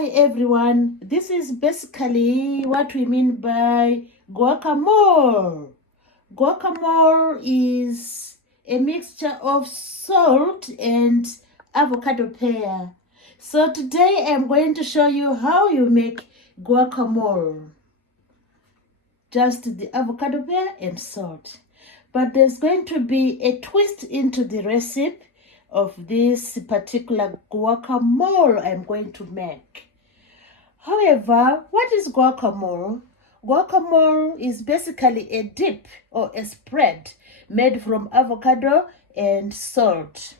Hi everyone, this is basically what we mean by guacamole. Guacamole is a mixture of salt and avocado pear. So today I'm going to show you how you make guacamole. Just the avocado pear and salt. But there's going to be a twist into the recipe of this particular guacamole I'm going to make. However, what is guacamole? Guacamole is basically a dip or a spread made from avocado and salt.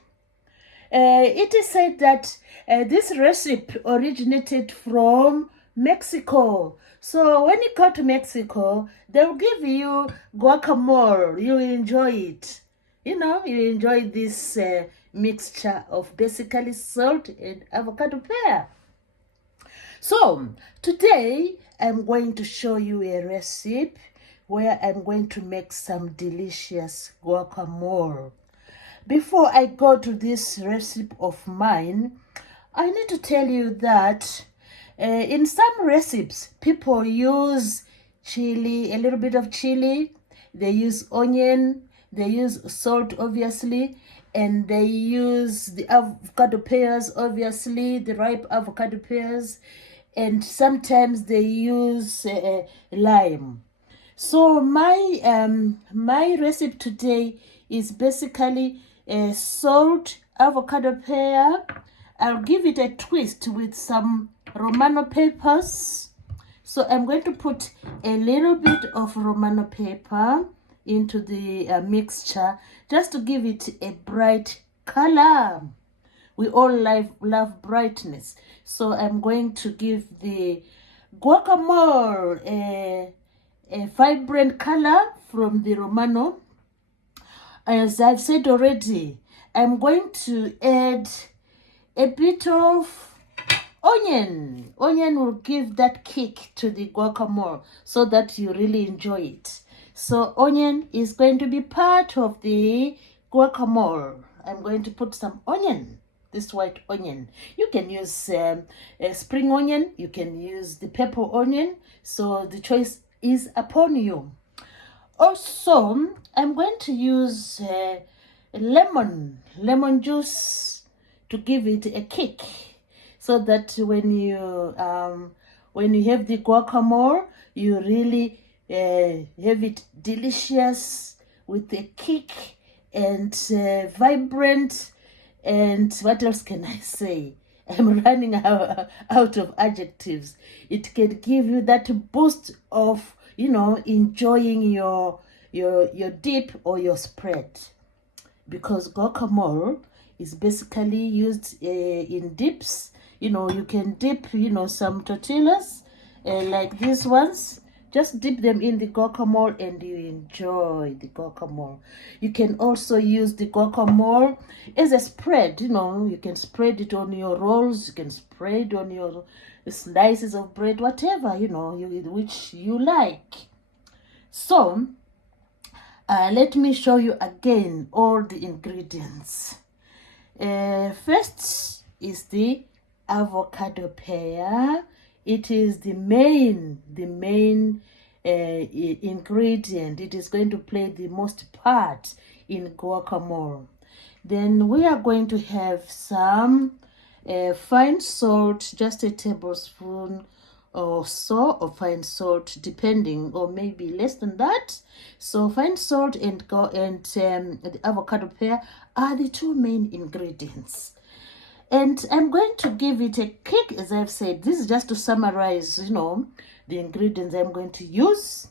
It is said that this recipe originated from Mexico. So when you go to Mexico, they'll give you guacamole. You enjoy it. You enjoy this mixture of basically salt and avocado pear. So today I'm going to show you a recipe where I'm going to make some delicious guacamole. Before I go to this recipe of mine, I need to tell you that in some recipes, people use chili, a little bit of chili, they use onion, they use salt, obviously, and they use the avocado pears, obviously, the ripe avocado pears, and sometimes they use lime. So my recipe today is basically salt, avocado pear. I'll give it a twist with some Romano peppers. So I'm going to put a little bit of Romano pepper into the mixture just to give it a bright color. We all love brightness. So I'm going to give the guacamole a vibrant color from the Romano. As I've said already, I'm going to add a bit of onion. Onion will give that kick to the guacamole so that you really enjoy it. So onion is going to be part of the guacamole. I'm going to put some onion, this white onion. You can use a spring onion. You can use the pepper onion. So the choice is upon you. Also, I'm going to use lemon juice to give it a kick, so that when you have the guacamole, you really have it delicious with a kick and vibrant. And what else can I say? I'm running out of adjectives. It can give you that boost of enjoying your dip or your spread, because guacamole is basically used in dips. You can dip some tortillas like these ones. Just dip them in the guacamole and you enjoy the guacamole. You can also use the guacamole as a spread. You can spread it on your rolls. You can spread on your slices of bread, whatever, which you like. So, let me show you again all the ingredients. First is the avocado pear. It is the main ingredient. It is going to play the most part in guacamole. Then we are going to have some fine salt, just a tablespoon or so of fine salt, depending, or maybe less than that. So fine salt and the avocado pear are the two main ingredients. And I'm going to give it a kick, as I've said. This is just to summarize, the ingredients I'm going to use.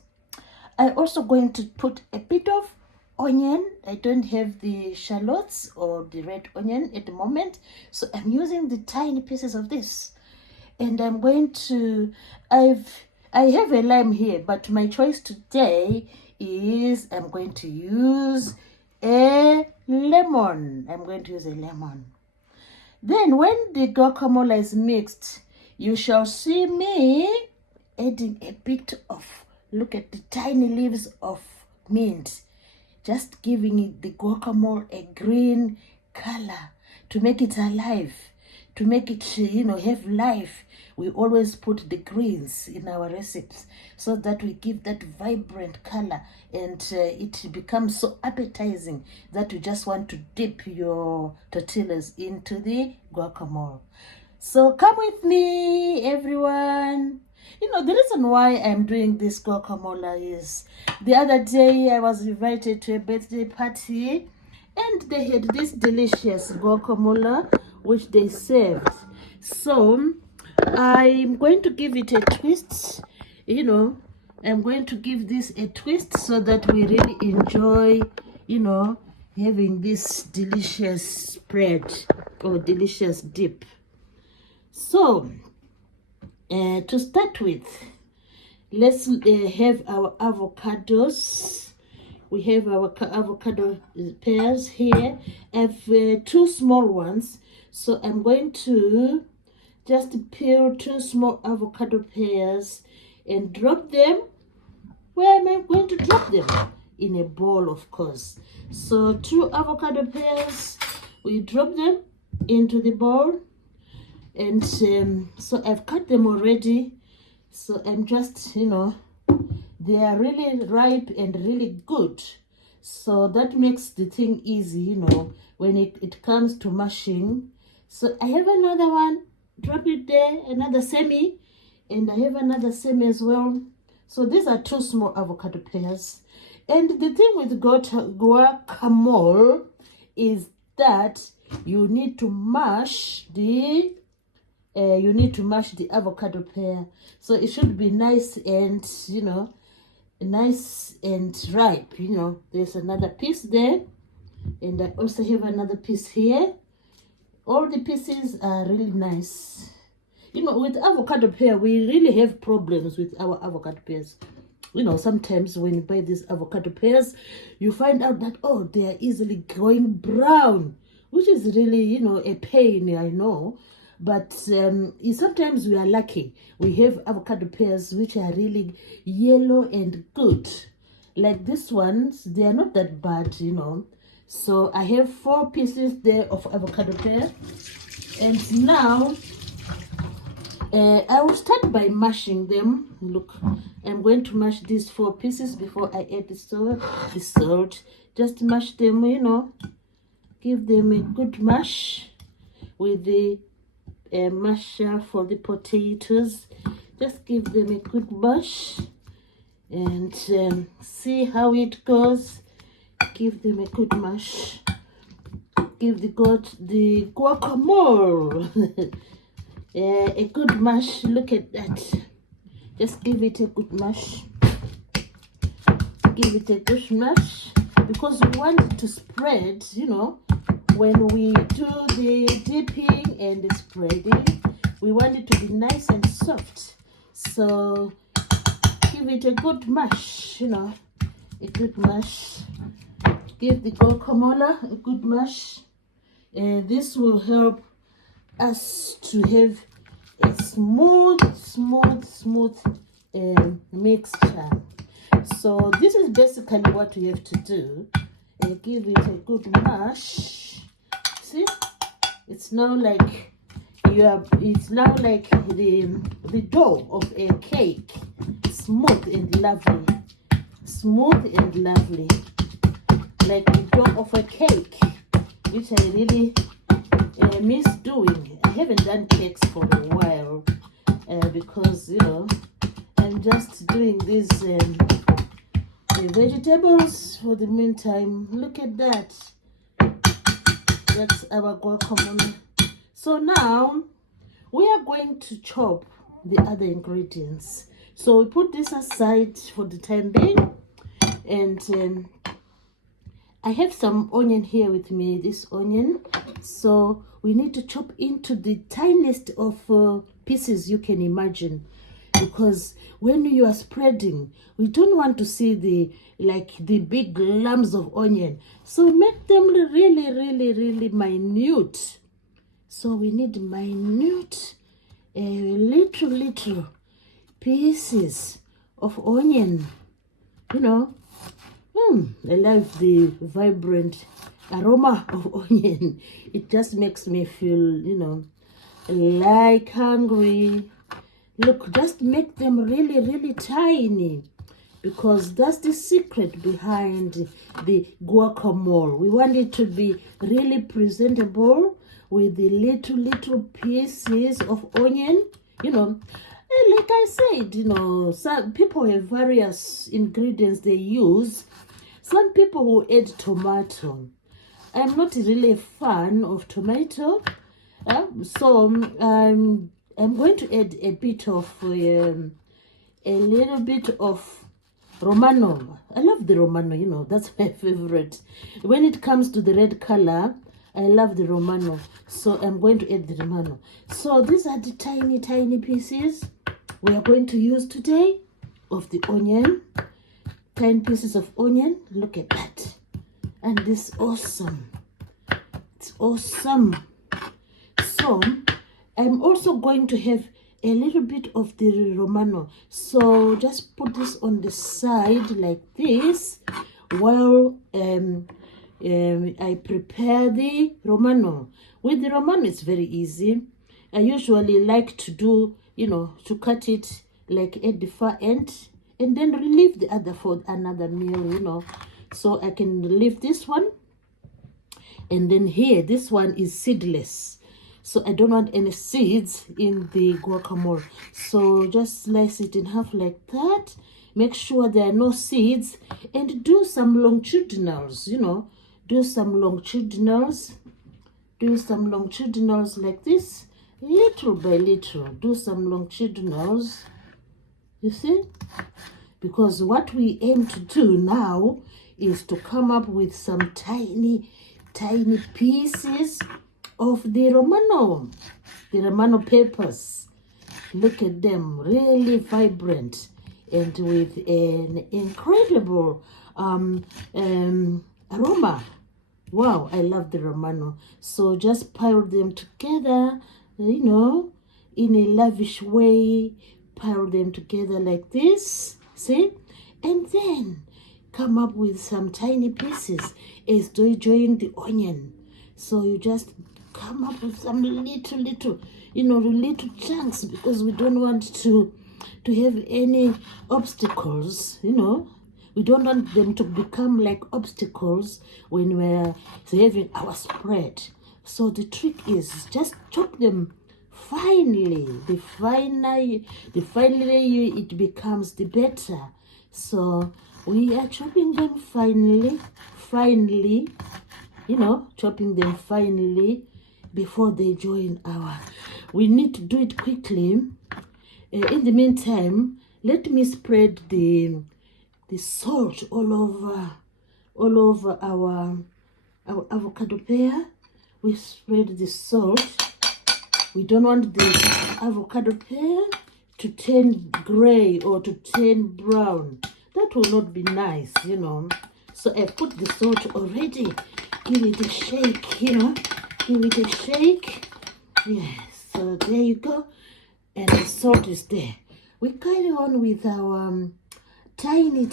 I'm also going to put a bit of onion. I don't have the shallots or the red onion at the moment, so I'm using the tiny pieces of this. And I'm going to, I have a lime here, but my choice today is I'm going to use a lemon. I'm going to use a lemon. Then when the guacamole is mixed, you shall see me adding a bit of, look at the tiny leaves of mint, just giving it the guacamole a green color to make it alive, to make it, have life, we always put the greens in our recipes so that we give that vibrant color, and it becomes so appetizing that you just want to dip your tortillas into the guacamole. So come with me, everyone. The reason why I'm doing this guacamole is the other day I was invited to a birthday party, and they had this delicious guacamole which they served. So I'm going to give it a twist. I'm going to give this a twist so that we really enjoy, having this delicious spread or delicious dip. So to start with, let's have our avocados. We have our avocado pears here. I have 2 small ones, so I'm going to just peel 2 small avocado pears and drop them. Where am I going to drop them? In a bowl, of course. So 2 avocado pears, we drop them into the bowl, and so I've cut them already. So I'm just, they are really ripe and really good. So that makes the thing easy, when it comes to mashing. So I have another one. Drop it there, another semi, and I have another semi as well. So these are 2 small avocado pears. And the thing with guacamole is that you need to mash the avocado pear, so it should be nice and nice and ripe. There's another piece there, and I also have another piece here. All the pieces are really nice. With avocado pear, we really have problems with our avocado pears. Sometimes when you buy these avocado pears, you find out that, they are easily going brown, which is really, a pain, I know. But sometimes we are lucky. We have avocado pears which are really yellow and good. Like these ones, they are not that bad, So I have 4 pieces there of avocado pear. And now I will start by mashing them. Look, I'm going to mash these 4 pieces before I add the salt. Just mash them, give them a good mash with the masher for the potatoes. Just give them a good mash and see how it goes. Give them a good mash. Give the guacamole a good mash. Look at that. Just give it a good mash. Give it a good mash because we want it to spread, when we do the dipping and the spreading, we want it to be nice and soft. So give it a good mash, a good mash. Give the guacamole a good mash, and this will help us to have a smooth mixture. So this is basically what we have to do. Give it a good mash. See, it's now like the dough of a cake, smooth and lovely, like the dough of a cake, which I really miss doing. I haven't done cakes for a while because I'm just doing these vegetables for the meantime. Look at that. That's our guacamole. So now we are going to chop the other ingredients. So we put this aside for the time being, and I have some onion here with me, this onion. So we need to chop into the tiniest of pieces you can imagine, because when you are spreading, we don't want to see the big lumps of onion. So make them really minute. So we need minute, little pieces of onion. I love the vibrant aroma of onion. It just makes me feel, like hungry. Look, just make them really, really tiny, because that's the secret behind the guacamole. We want it to be really presentable with the little pieces of onion, you know. And like I said, you know, some people have various ingredients they use. Some people will add tomato. I'm not really a fan of tomato, so I'm going to add a little bit of Romano. I love the Romano, you know, that's my favorite. When it comes to the red color, I love the Romano, so I'm going to add the Romano. So these are the tiny pieces we are going to use today of the onion. 10 pieces of onion. Look at that. And this awesome. It's awesome. So I'm also going to have a little bit of the Romano. So just put this on the side like this while I prepare the Romano. With the Romano, it's very easy. I usually like to do, you know, to cut it like at the far end and then leave the other for another meal, you know. So I can leave this one. And then here, this one is seedless. So I don't want any seeds in the guacamole. So just slice it in half like that. Make sure there are no seeds. And do some longitudinals, you know. Do some longitudinals. Do some longitudinals like this. Little by little. Do some longitudinals. You see? Because what we aim to do now is to come up with some tiny pieces of the Romano peppers. Look at them, really vibrant and with an incredible aroma. Wow, I love the Romano. So just pile them together, you know, in a lavish way. Pile them together like this, see? And then come up with some tiny pieces as they join the onion. So you just come up with some little, you know, little chunks, because we don't want to have any obstacles, you know. We don't want them to become like obstacles when we're having our spread. So the trick is just chop them finely. The finer it becomes, the better. So we are chopping them finely, you know, chopping them finely before they join our. We need to do it quickly. In the meantime, let me spread the salt all over our avocado pear. We spread the salt. We don't want the avocado pear to turn gray or to turn brown. That will not be nice, you know. So I put the salt already. Give it a shake, you know. Give it a shake. Yes, so there you go. And the salt is there. We carry on with our tiny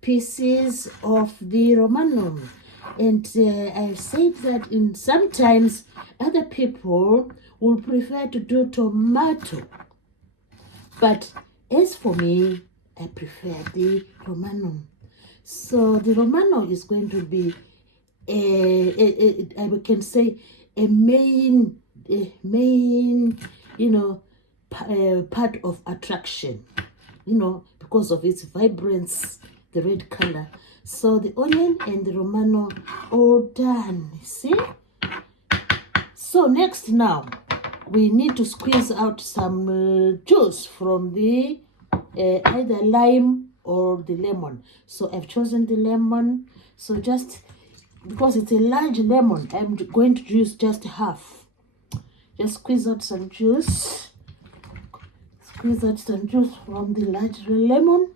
pieces of the Romano. And I've said that sometimes other people will prefer to do tomato. But as for me, I prefer the Romano. So the Romano is going to be I can say a main, you know, part of attraction, you know, because of its vibrance, the red color. So the onion and the Romano all done, see? So next now, we need to squeeze out some juice from the either lime or the lemon. So I've chosen the lemon. So just because it's a large lemon, I'm going to use just half. Just squeeze out some juice. Squeeze out some juice from the large lemon.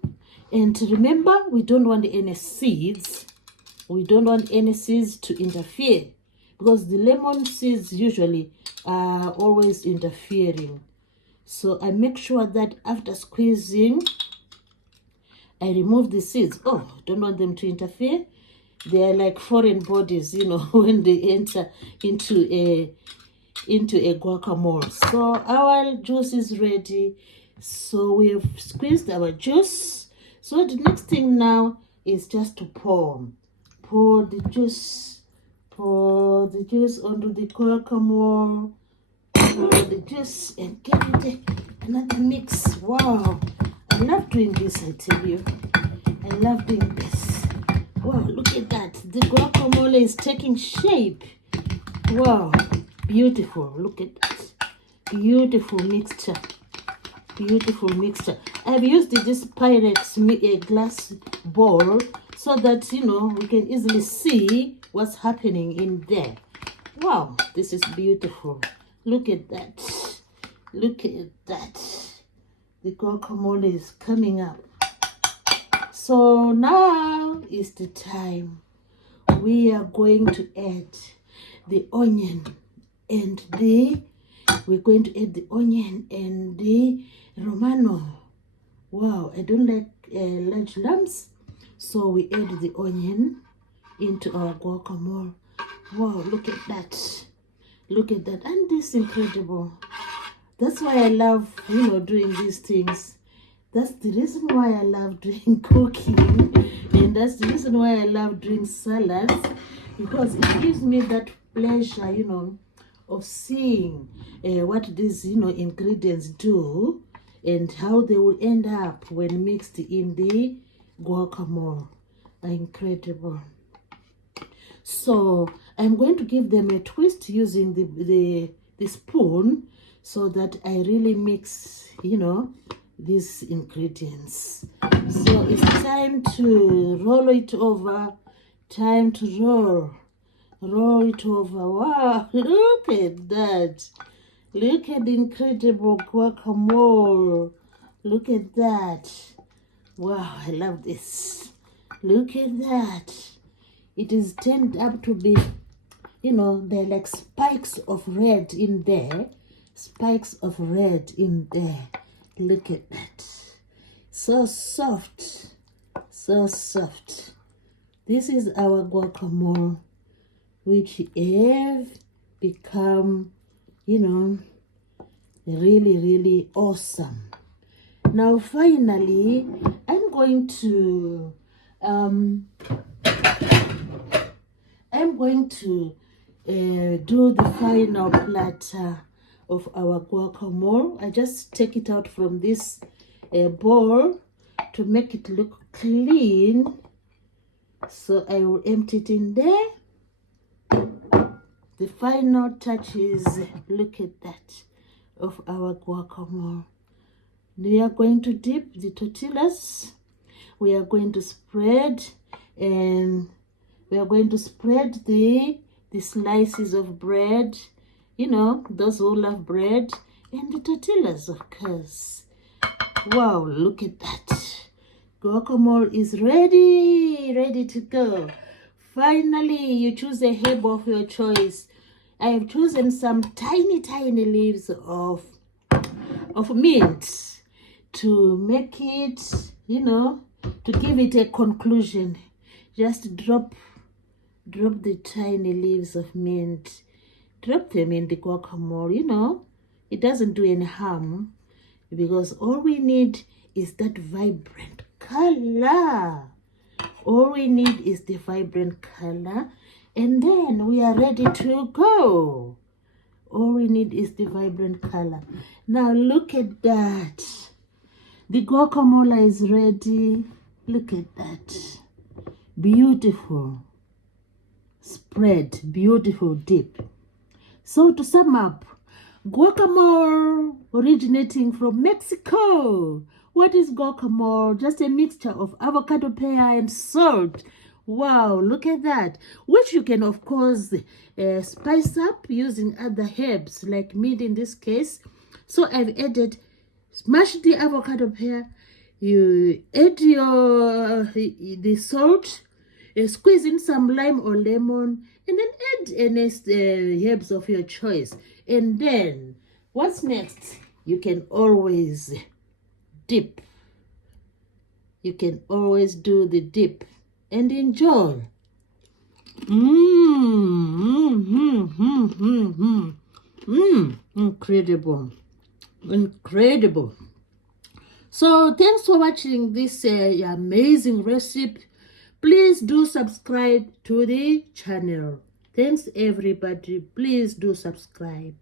And remember, we don't want any seeds. We don't want any seeds to interfere, because the lemon seeds usually are always interfering. So I make sure that after squeezing, I remove the seeds. Oh, don't want them to interfere. They are like foreign bodies, you know, when they enter into into a guacamole. So our juice is ready. So we have squeezed our juice. So the next thing now is just to pour the juice. Pour the juice onto the guacamole. Pour the juice and give it another mix. Wow, I love doing this, I tell you. I love doing this. Wow, look at that. The guacamole is taking shape. Wow, beautiful. Look at that. Beautiful mixture. Beautiful mixture. I've used this Pyrex glass bowl so that, you know, we can easily see what's happening in there. Wow, this is beautiful. Look at that. Look at that. The guacamole is coming up. So now is the time. We are going to add the onion and we're going to add the onion and the Romano. Wow, I don't like large lumps, so we add the onion into our guacamole. Wow, look at that. Look at that. And this is incredible. That's why I love, you know, doing these things. That's the reason why I love doing cooking. And that's the reason why I love doing salads. Because it gives me that pleasure, you know, of seeing what these, you know, ingredients do and how they will end up when mixed in the guacamole. Incredible. So I'm going to give them a twist using the spoon so that I really mix, you know, these ingredients. So it's time to roll it over. Time to roll it over. Wow, look at that. Look at the incredible guacamole. Look at that. Wow, I love this. Look at that. It is turned up to be, you know, they're like spikes of red in there. Spikes of red in there. Look at that. So soft. So soft. This is our guacamole, which have become, you know, really, really awesome. Now, finally, I'm going to do the final platter of our guacamole. I just take it out from this bowl to make it look clean. So I will empty it in there. The final touch is, look at that, of our guacamole. We are going to dip the tortillas. We are going to spread, and we are going to spread the slices of bread, you know, those who love bread, and the tortillas, of course. Wow, look at that. Guacamole is ready to go. Finally, you choose a herb of your choice. I have chosen some tiny leaves of mint to make it, you know, to give it a conclusion. Just drop the tiny leaves of mint. Drop them in the guacamole, you know. It doesn't do any harm because all we need is that vibrant color. All we need is the vibrant color, and then we are ready to go. All we need is the vibrant color. Now look at that. The guacamole is ready. Look at that. Beautiful spread, beautiful dip. So to sum up, guacamole originating from Mexico. What is guacamole? Just a mixture of avocado, pear, and salt. Wow, look at that. Which you can, of course, spice up using other herbs, like mint in this case. So I've added, smash the avocado pear, you add the salt, squeeze in some lime or lemon, and then add any herbs of your choice. And then, what's next? You can always dip. You can always do the dip and enjoy. Incredible. Incredible. So thanks for watching this amazing recipe. Please do subscribe to the channel. Thanks everybody. Please do subscribe.